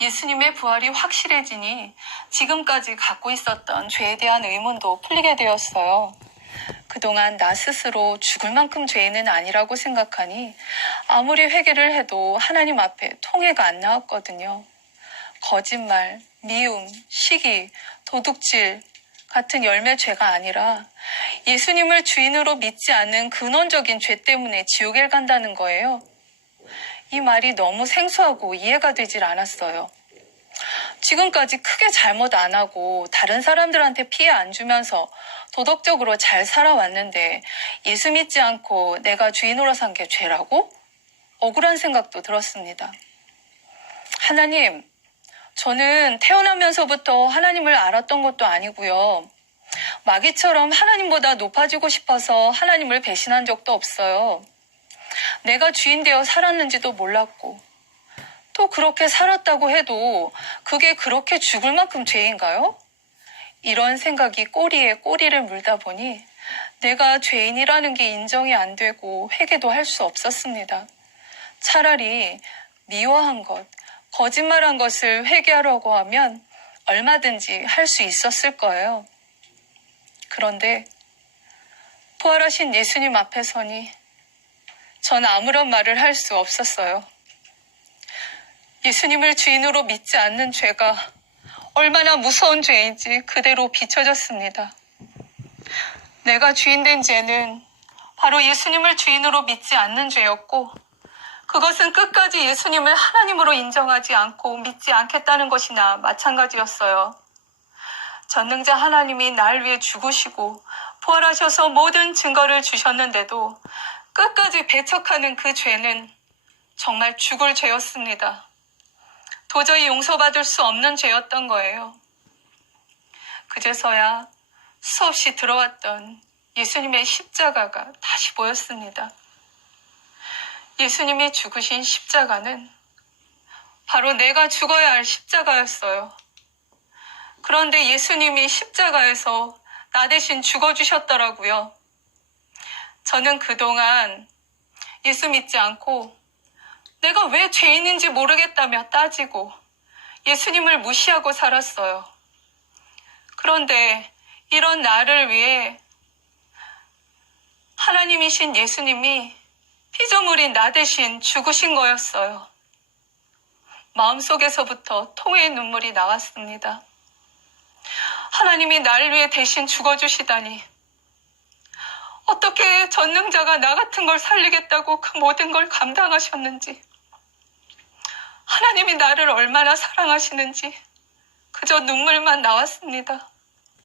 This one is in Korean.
예수님의 부활이 확실해지니 지금까지 갖고 있었던 죄에 대한 의문도 풀리게 되었어요. 그동안 나 스스로 죽을 만큼 죄인은 아니라고 생각하니 아무리 회개를 해도 하나님 앞에 통해가 안 나왔거든요. 거짓말, 미움, 시기, 도둑질 같은 열매 죄가 아니라 예수님을 주인으로 믿지 않는 근원적인 죄 때문에 지옥에 간다는 거예요. 이 말이 너무 생소하고 이해가 되질 않았어요. 지금까지 크게 잘못 안 하고 다른 사람들한테 피해 안 주면서 도덕적으로 잘 살아왔는데 예수 믿지 않고 내가 주인으로 산게 죄라고? 억울한 생각도 들었습니다. 하나님, 저는 태어나면서부터 하나님을 알았던 것도 아니고요. 마귀처럼 하나님보다 높아지고 싶어서 하나님을 배신한 적도 없어요. 내가 주인 되어 살았는지도 몰랐고, 또 그렇게 살았다고 해도 그게 그렇게 죽을 만큼 죄인가요? 이런 생각이 꼬리에 꼬리를 물다 보니 내가 죄인이라는 게 인정이 안 되고 회개도 할 수 없었습니다. 차라리 미워한 것, 거짓말한 것을 회개하려고 하면 얼마든지 할 수 있었을 거예요. 그런데 부활하신 예수님 앞에 서니 전 아무런 말을 할 수 없었어요. 예수님을 주인으로 믿지 않는 죄가 얼마나 무서운 죄인지 그대로 비춰졌습니다. 내가 주인된 죄는 바로 예수님을 주인으로 믿지 않는 죄였고, 그것은 끝까지 예수님을 하나님으로 인정하지 않고 믿지 않겠다는 것이나 마찬가지였어요. 전능자 하나님이 날 위해 죽으시고 부활하셔서 모든 증거를 주셨는데도 끝까지 배척하는 그 죄는 정말 죽을 죄였습니다. 도저히 용서받을 수 없는 죄였던 거예요. 그제서야 수없이 들어왔던 예수님의 십자가가 다시 보였습니다. 예수님이 죽으신 십자가는 바로 내가 죽어야 할 십자가였어요. 그런데 예수님이 십자가에서 나 대신 죽어주셨더라고요. 저는 그동안 예수 믿지 않고 내가 왜 죄인인지 모르겠다며 따지고 예수님을 무시하고 살았어요. 그런데 이런 나를 위해 하나님이신 예수님이 피조물인 나 대신 죽으신 거였어요. 마음속에서부터 통의 눈물이 나왔습니다. 하나님이 나를 위해 대신 죽어주시다니. 어떻게 전능자가 나 같은 걸 살리겠다고 그 모든 걸 감당하셨는지. 하나님이 나를 얼마나 사랑하시는지 그저 눈물만 나왔습니다.